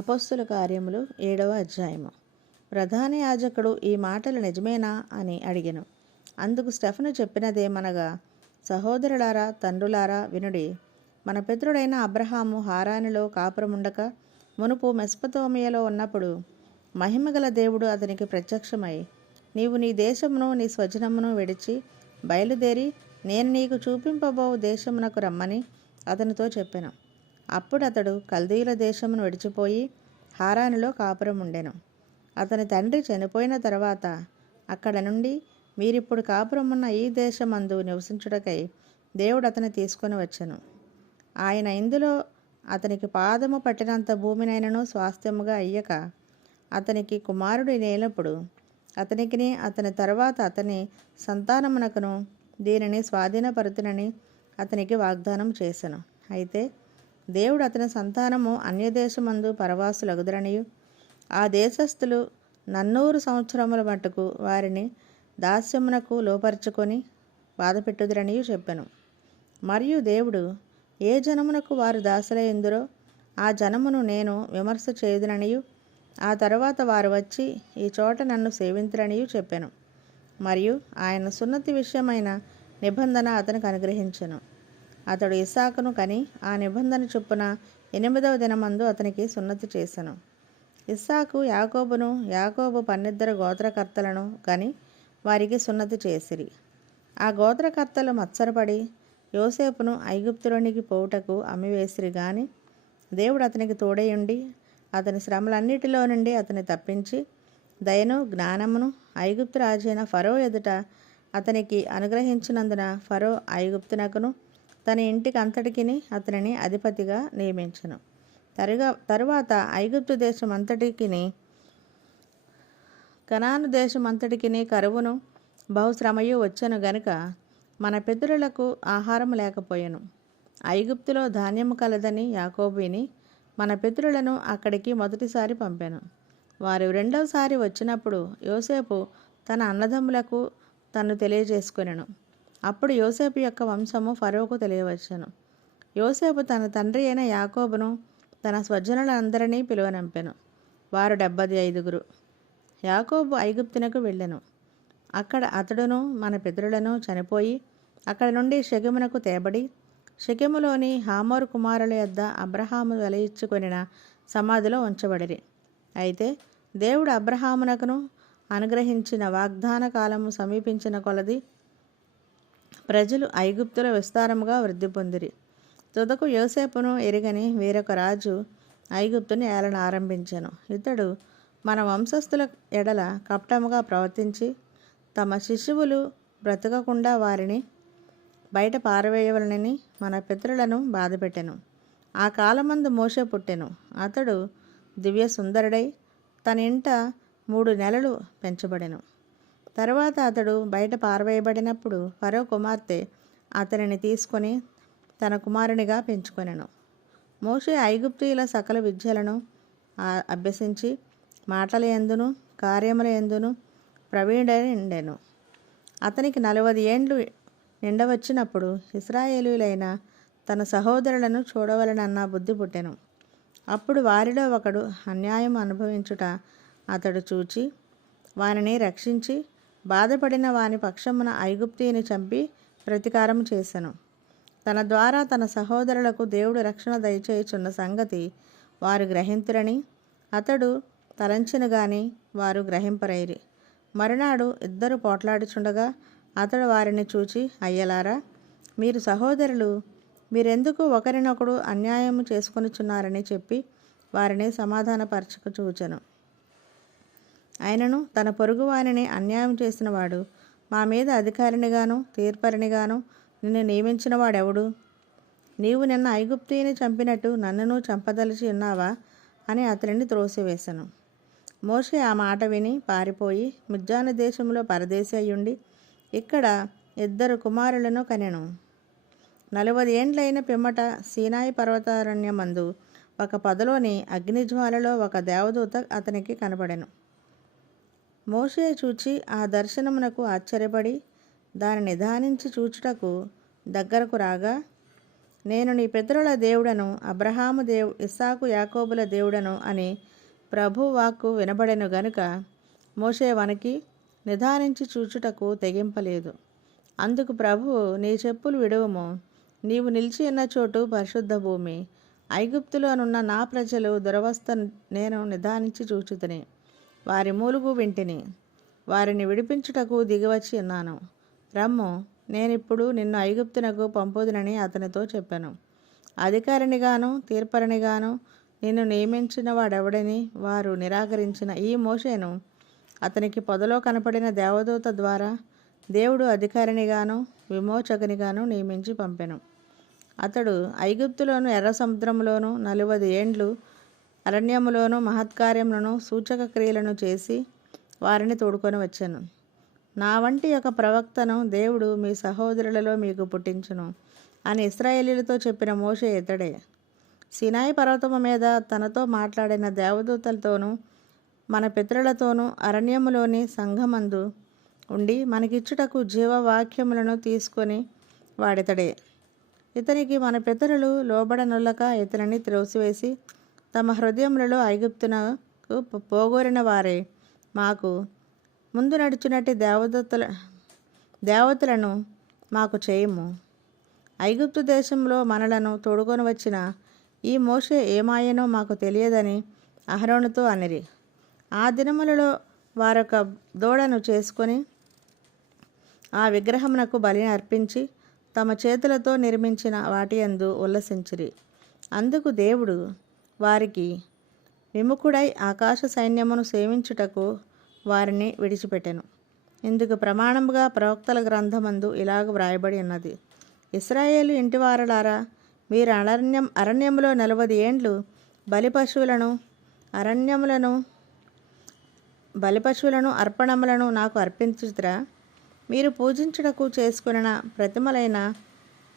అపోస్తుల కార్యములు 7వ అధ్యాయము. ప్రధాన యాజకుడు ఈ మాటలు నిజమేనా అని అడిగెను. అందుకు స్టెఫను చెప్పినదేమనగా, సహోదరులారా, తండ్రులారా, వినుడి. మన పితరుడైన అబ్రహాము హారానులో కాపురముండక మునుపు మెస్పతోమియలో ఉన్నప్పుడు మహిమగల దేవుడు అతనికి ప్రత్యక్షమై, నీవు నీ దేశమును నీ స్వజనమును విడిచి బయలుదేరి నేను నీకు చూపింపబో దేశమునకు రమ్మని అతనితో చెప్పెను. అప్పుడు అతడు కల్దీయుల దేశమును విడిచిపోయి హారానులో కాపురం ఉండెను. అతని తండ్రి చనిపోయిన తర్వాత అక్కడ నుండి మీరిప్పుడు కాపురమున్న ఈ దేశమందు నివసించుటకై దేవుడు అతని తీసుకొని వచ్చెను. ఆయన ఇందులో అతనికి పాదము పట్టినంత భూమినైనను స్వాస్థ్యముగా అయ్యక అతనికి కుమారుడు లేనప్పుడు అతనికిని అతని తర్వాత అతని సంతానమునకును దీనిని స్వాధీనపరుతునని అతనికి వాగ్దానం చేసెను. అయితే దేవుడు అతని సంతానము అన్యదేశమందు పరవాసులగుదరనియు ఆ దేశస్థులు 400 సంవత్సరముల మట్టుకు వారిని దాస్యమునకు లోపరుచుకొని బాధపెట్టుదురనియు చెప్పెను. మరియు దేవుడు ఏ జనమునకు వారు దాసులయ్యుందురో ఆ జనమును నేను విమర్శ చేయుదుననియు ఆ తరువాత వారు వచ్చి ఈ చోట నన్ను సేవింతురనియు చెప్పెను. మరియు ఆయన సున్నతి విషయమైన నిబంధన అతనికి అనుగ్రహించెను. అతడు ఇస్సాకును కని ఆ నిబంధన చొప్పున 8వ దినమందు అతనికి సున్నతి చేసెను. ఇస్సాకు యాకోబును, యాకోబు 12 గోత్రకర్తలను కని వారికి సున్నతి చేసిరి. ఆ గోత్రకర్తలు మత్సరపడి యోసేపును ఐగుప్తులోనికి పోవుటకు అమ్మివేసిరి గాని దేవుడు అతనికి తోడయుండి అతని శ్రమలన్నిటిలో నుండి అతని తప్పించి దయను జ్ఞానమును ఐగుప్తు రాజైన ఫరో ఎదుట అతనికి అనుగ్రహించినందున ఫరో ఐగుప్తునకును తన ఇంటికి అంతటికిని అతనిని అధిపతిగా నియమించెను. తరువాత ఐగుప్తు దేశం అంతటికిని కనాను దేశం అంతటికిని కరువును బహుశ్రమయు వచ్చెను గనుక మన పితరులకు ఆహారం లేకపోయెను. ఐగుప్తులో ధాన్యము కలదని యాకోబు విని మన పితరులను అక్కడికి మొదటిసారి పంపెను. వారు రెండవసారి వచ్చినప్పుడు యోసేపు తన అన్నదమ్ములకు తను తెలియజేసుకొనెను. అప్పుడు యోసేపు యొక్క వంశము ఫరోకు తెలియవచ్చెను. యోసేపు తన తండ్రి అయిన యాకోబును తన స్వజనులందరినీ పిలువనంపెను. వారు 75. యాకోబు ఐగుప్తునకు వెళ్ళెను. అక్కడ అతడును మన పితరులను చనిపోయి అక్కడ నుండి షెకెమునకు తేబడి షెకెములోని హామోరు కుమారుల యొద్ద అబ్రహాము వెలయిచ్చుకొనిన సమాధిలో ఉంచబడిరి. అయితే దేవుడు అబ్రహామునకును అనుగ్రహించిన వాగ్దాన కాలము సమీపించిన కొలది ప్రజలు ఐగుప్తులో విస్తారముగా వృద్ధి పొందిరి. తుదకు యోసేపును ఎరుగని వేరొక రాజు ఐగుప్తుని ఏలన ఆరంభించెను. ఇతడు మన వంశస్థుల ఎడల కపటముగా ప్రవర్తించి తమ శిశువులు బ్రతకకుండా వారిని బయట పారవేయవలనని మన పితరులను బాధపెట్టెను. ఆ కాలమందు మోషే పుట్టెను. అతడు దివ్య సుందరుడై తన ఇంట 3 నెలలు పెంచబడెను. తరువాత అతడు బయట పారవేయబడినప్పుడు ఫరో కుమార్తె అతనిని తీసుకొని తన కుమారునిగా పెంచుకొనెను. మోషే ఐగుప్తీయుల సకల విద్యలను అభ్యసించి మాటల యందును కార్యముల యందును ప్రవీణుడెను. అతనికి 40 ఏండ్లు నిండవచ్చినప్పుడు ఇశ్రాయేలీయులైన తన సహోదరులను చూడవలనన్న బుద్ధి పుట్టెను. అప్పుడు వారిలో ఒకడు అన్యాయం అనుభవించుట అతడు చూచి వానిని రక్షించి బాధపడిన వాని పక్షమున ఐగుప్తీయుని చంపి ప్రతీకారం చేసెను. తన ద్వారా తన సహోదరులకు దేవుడు రక్షణ దయచేయుచున్న సంగతి వారు గ్రహింతురని అతడు తలంచెను గాని వారు గ్రహింపరైరి. మరునాడు ఇద్దరు పోట్లాడుచుండగా అతడు వారిని చూచి, అయ్యలారా, మీరు సహోదరులు, మీరెందుకు ఒకరినొకడు అన్యాయము చేసుకొనుచున్నారని చెప్పి వారిని సమాధానపరచక చూచెను. ఆయనను తన పొరుగువానిని అన్యాయం చేసినవాడు మా మీద అధికారినిగాను తీర్పరినిగాను నిన్ను నియమించిన వాడెవడు? నీవు నిన్న ఐగుప్తీయుని చంపినట్టు నన్నును చంపదలిచి ఉన్నావా అని అతనిని త్రోసివేశను. మోషే ఆ మాట విని పారిపోయి మిద్యాను దేశంలో పరదేశి అయ్యుండి ఇక్కడ 2 కుమారులను కనెను. 40 ఏండ్లైన పిమ్మట సీనాయి పర్వతారణ్యమందు ఒక పొదలోని అగ్నిజ్వాలలో ఒక దేవదూత అతనికి కనబడెను. మోషే చూచి ఆ దర్శనమునకు ఆశ్చర్యపడి దాని నిదానించి చూచుటకు దగ్గరకు రాగా నేను నీ పితరుల దేవుడను, అబ్రహాము ఇస్సాకు యాకోబుల దేవుడను అని ప్రభు వాక్కు వినబడెను గనుక మోషే వణకి నిదానించి చూచుటకు తెగింపలేదు. అందుకు ప్రభువు, నీ చెప్పులు విడువము, నీవు నిలిచి ఉన్న చోటు పరిశుద్ధ భూమి. ఐగుప్తులోనున్న నా ప్రజలు దురవస్థ నేను నిదానించి చూచుతిని. వారి మూలుగు వింటిని. వారిని విడిపించుటకు దిగివచ్చి ఉన్నాను. రమ్ము, నేనిప్పుడు నిన్ను ఐగుప్తునకు పంపుదునని అతనితో చెప్పాను. అధికారినిగాను తీర్పరినిగాను నిన్ను నియమించిన వాడెవడని వారు నిరాకరించిన ఈ మోషేను అతనికి పొదలో కనపడిన దేవదూత ద్వారా దేవుడు అధికారినిగాను విమోచకునిగాను నియమించి పంపెను. అతడు ఐగుప్తులోను ఎర్ర సముద్రంలోను 40 ఏండ్లు అరణ్యములోను మహత్కార్యములను సూచక క్రియలను చేసి వారిని తోడుకొని వచ్చాను. నా వంటి ఒక ప్రవక్తను దేవుడు మీ సహోదరులలో మీకు పుట్టించును అని ఇశ్రాయేలీలతో చెప్పిన మోషే ఇతడే. సినాయి పర్వతము మీద తనతో మాట్లాడిన దేవదూతలతోనూ మన పితరులతోనూ అరణ్యములోని సంఘమందు ఉండి మనకిచ్చుటకు జీవవాక్యములను తీసుకొని వాడితడే. ఇతనికి మన పితరులు లోబడనొల్లక ఇతనిని త్రోసివేసి తమ హృదయములలో ఐగుప్తునకు పోగోరిన వారే మాకు ముందు నడుచునట్టి దేవతలను మాకు చేయము. ఐగుప్తు దేశంలో మనలను తోడుకొని వచ్చిన ఈ మోషే ఏమాయనో మాకు తెలియదని అహరోనుతో అనిరి. ఆ దినములలో వారొక దూడను చేసుకొని ఆ విగ్రహమునకు బలిని అర్పించి తమ చేతులతో నిర్మించిన వాటి యందు ఉల్లసించిరి. అందుకు దేవుడు వారికి విముఖుడై ఆకాశ సైన్యమును సేవించుటకు వారిని విడిచిపెట్టెను. ఇందుకు ప్రమాణముగా ప్రవక్తల గ్రంథమందు ఇలాగ వ్రాయబడి ఉన్నది: ఇశ్రాయేలు ఇంటివారలారా, మీరు అరణ్యములో 40 ఏండ్లు బలిపశువులను అర్పణములను నాకు అర్పించుదురా? మీరు పూజించుటకు చేసుకున్న ప్రతిమలైన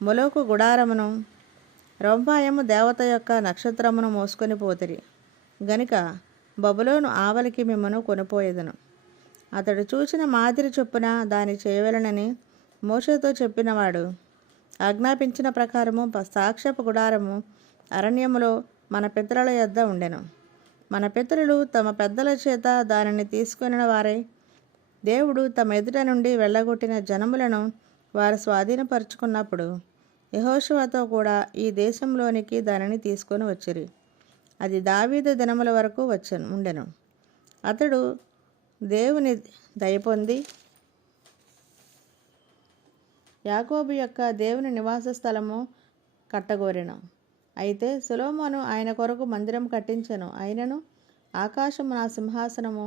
మొలోకు గుడారమును రొంపాయము దేవత యొక్క నక్షత్రమును మోసుకొని పోతిరి గనుక బబులోను ఆవలికి మిమ్మను కొనిపోయేదను. అతడు చూచిన మాదిరి చొప్పున దాని చేయవలనని మోషేతో చెప్పినవాడు ఆజ్ఞాపించిన ప్రకారము సాక్ష్యపు గుడారము అరణ్యములో మన పితరుల యొద్ద ఉండెను. మన పితరులు తమ పెద్దల చేత దానిని తీసుకొనిన వారై దేవుడు తమ ఎదుట నుండి వెళ్ళగొట్టిన జనములను వారు స్వాధీనపరుచుకున్నప్పుడు యెహోషువతో కూడా ఈ దేశంలోనికి దానిని తీసుకొని వచ్చిరి. అది దావీదు దినముల వరకు ఉండెను. అతడు దేవుని దయపొంది యాకోబు యొక్క దేవుని నివాస స్థలము కట్టగోరెను. అయితే సొలొమోను ఆయన కొరకు మందిరం కట్టించెను. అయినను ఆకాశము నా సింహాసనము,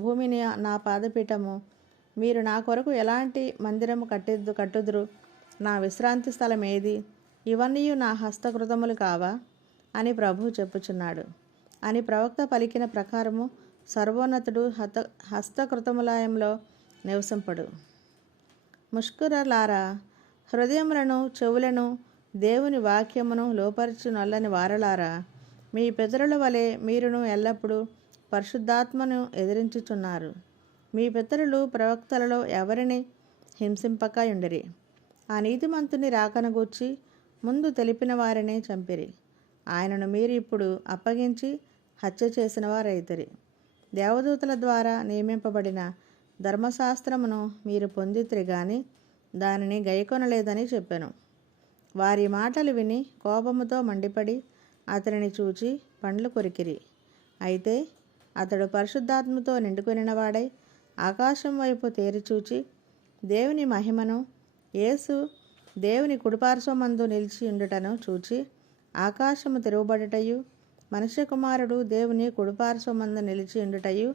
భూమిని నా పాదపీఠము, మీరు నా కొరకు ఎలాంటి మందిరము కట్టుదురు? నా విశ్రాంతి స్థలం ఏది? ఇవన్నీ నా హస్తకృతములు కావా అని ప్రభువు చెప్పుచున్నాడు అని ప్రవక్త పలికిన ప్రకారము సర్వోన్నతుడు హస్తకృతములయంలో నివసింపడు. ముష్కరులారా, హృదయములను చెవులను దేవుని వాక్యమును లోపరచు నల్లని వారలారా, మీ పితరుల వలె మీరును ఎల్లప్పుడూ పరిశుద్ధాత్మను ఎదిరించుచున్నారు. మీ పితరులు ప్రవక్తలలో ఎవరిని హింసింపక ఉండిరి. ఆ నీతిమంతుని రాకను గూర్చి ముందు తెలిపిన వారిని చంపిరి. ఆయనను మీరు ఇప్పుడు అప్పగించి హత్య చేసిన వారైతిరి. దేవదూతల ద్వారా నియమింపబడిన ధర్మశాస్త్రమును మీరు పొందితిరి గాని దానిని గైకొనలేదని చెప్పెను. వారి మాటలు విని కోపముతో మండిపడి అతనిని చూచి పండ్లు కొరికిరి. అయితే అతడు పరిశుద్ధాత్మతో నిండుకొనినవాడై ఆకాశం వైపు తేరిచూచి దేవుని మహిమను, యేసు దేవుని కుడిపార్శ్వమందు నిలిచి ఉండుటను చూచి ఆకాశము తెరవబడుటయు మనుష్య కుమారుడు దేవుని కుడిపార్శ్వమందు నిలిచి ఉండుటయు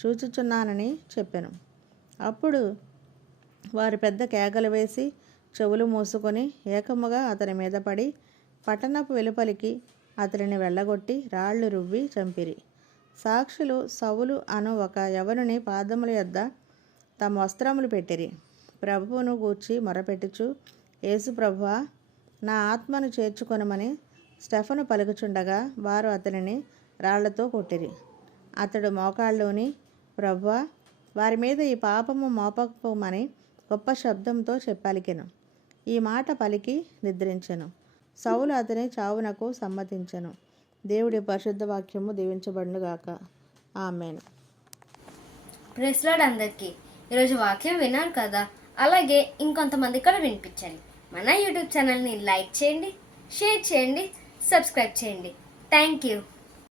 చూచుచున్నానని చెప్పెను. అప్పుడు వారు పెద్ద కేకలు వేసి చెవులు మూసుకొని ఏకముగా అతని మీద పడి పట్టణపు వెలుపలికి అతనిని వెళ్ళగొట్టి రాళ్లు రువ్వి చంపిరి. సాక్షులు సౌలు అను ఒక యవనుని పాదముల యొద్ద తమ వస్త్రములు పెట్టిరి. ప్రభువును గూర్చి మొరపెట్టుచు, యేసు ప్రభువా, నా ఆత్మను చేర్చుకొనమని స్టెఫను పలుకుచుండగా వారు అతనిని రాళ్లతో కొట్టిరి. అతడు మోకాళ్ళలోని, ప్రభువా, వారి మీద ఈ పాపము మోపకపోమని గొప్ప శబ్దంతో చెప్పలికెను. ఈ మాట పలికి నిద్రించెను. సౌలు అతని చావునకు సమ్మతించెను. దేవుడి పరిశుద్ధ వాక్యము దీవించబడునుగాక. ఆమేన్. ప్రైజ్ లార్డ్ అందరికీ. ఈరోజు వాక్యం విన్నారు కదా, అలాగే ఇంకొంతమంది కూడా వినిపించండి. మన యూట్యూబ్ ఛానల్ని లైక్ చేయండి, షేర్ చేయండి, సబ్స్క్రైబ్ చేయండి. Thank you.